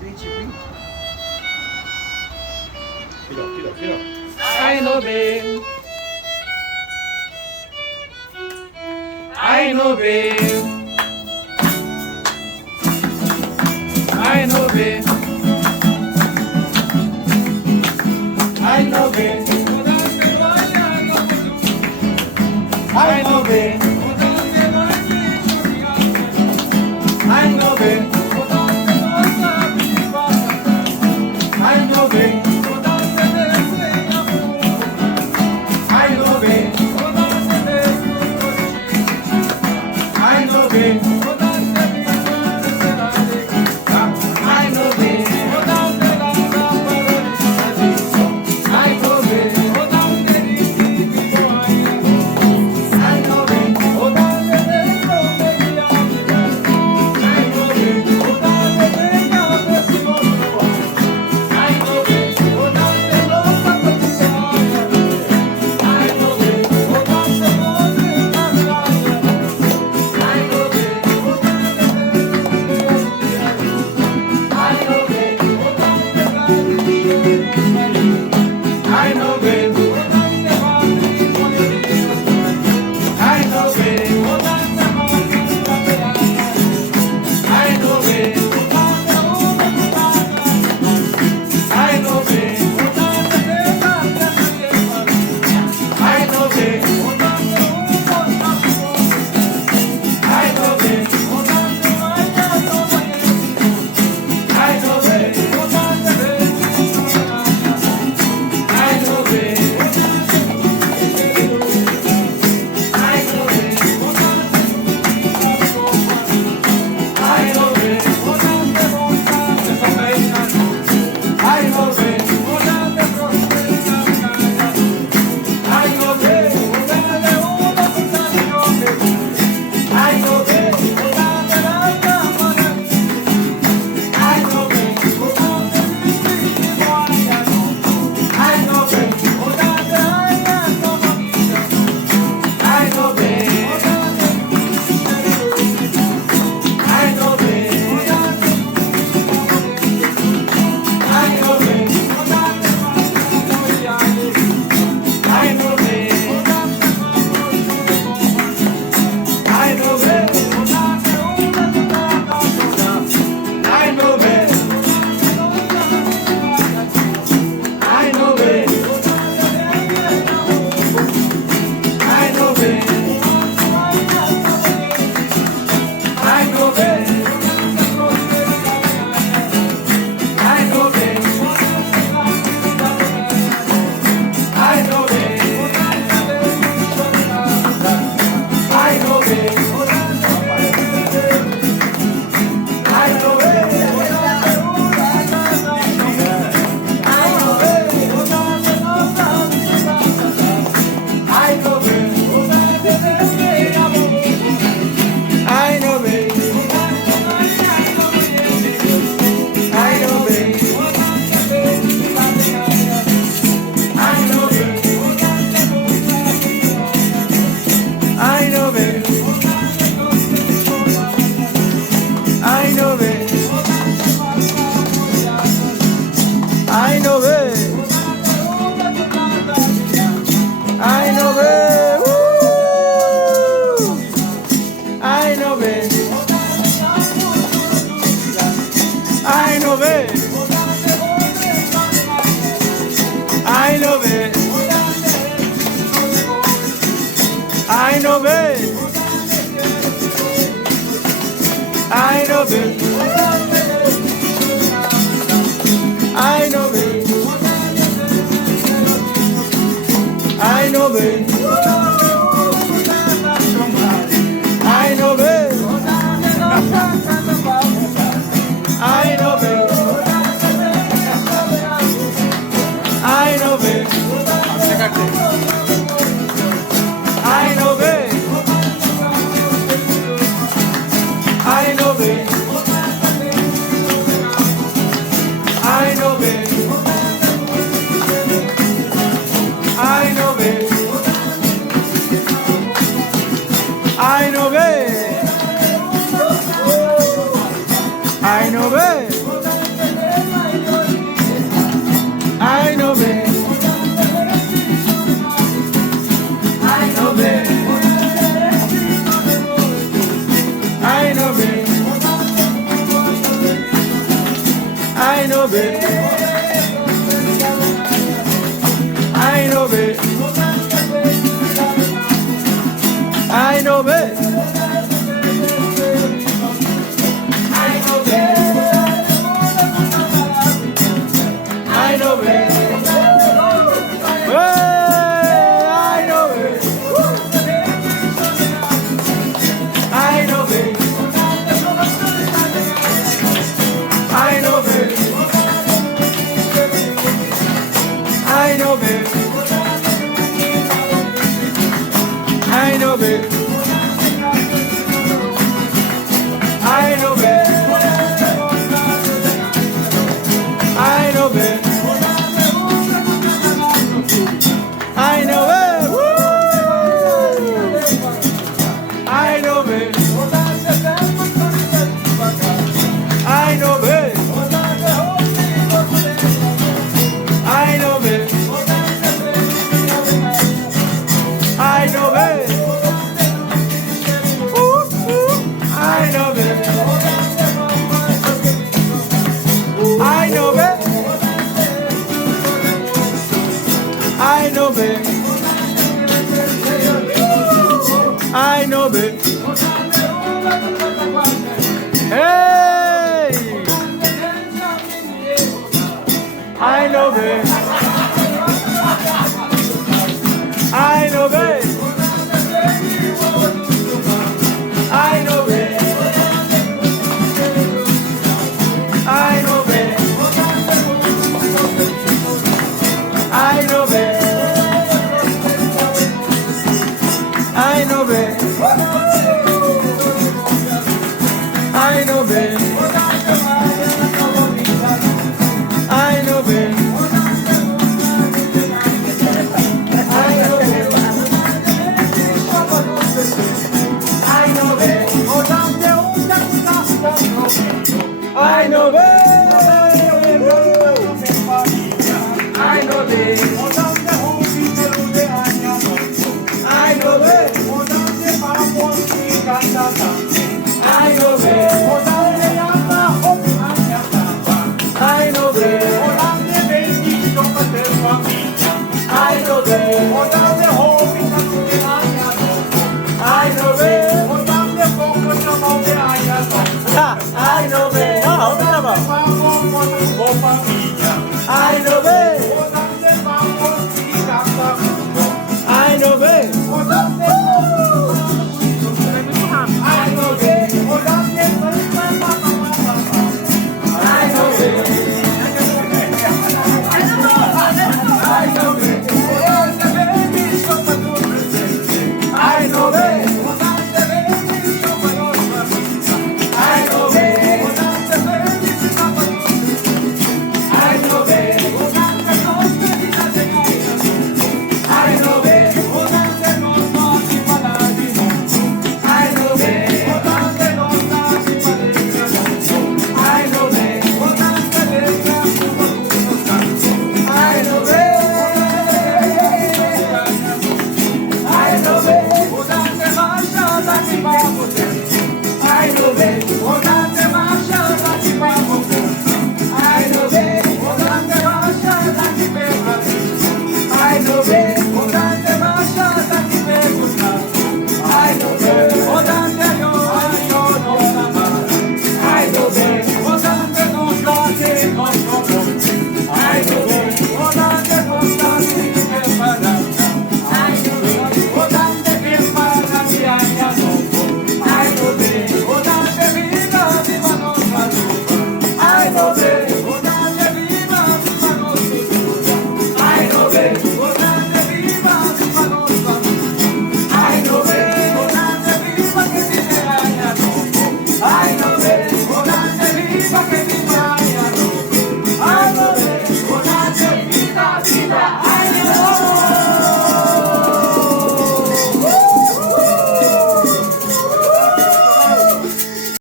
Principe. Kilo. I know be. I know be. I know be. I know be. I know be. I know be. I know be. I know be. I know be. be. I know be. I know be. I know be. I know it. I know it. I know it. I know it. I know it. Woo! I know it. I know it. I know it. I know it. I know it. I know it. I know it. I know it. Hey! I know it. I know it. I know it. I know it. I know it. I know it. I know it. I know it. I know it. I know it. I know it. I know it. I know it. I know it. I know it. I know it. I know it.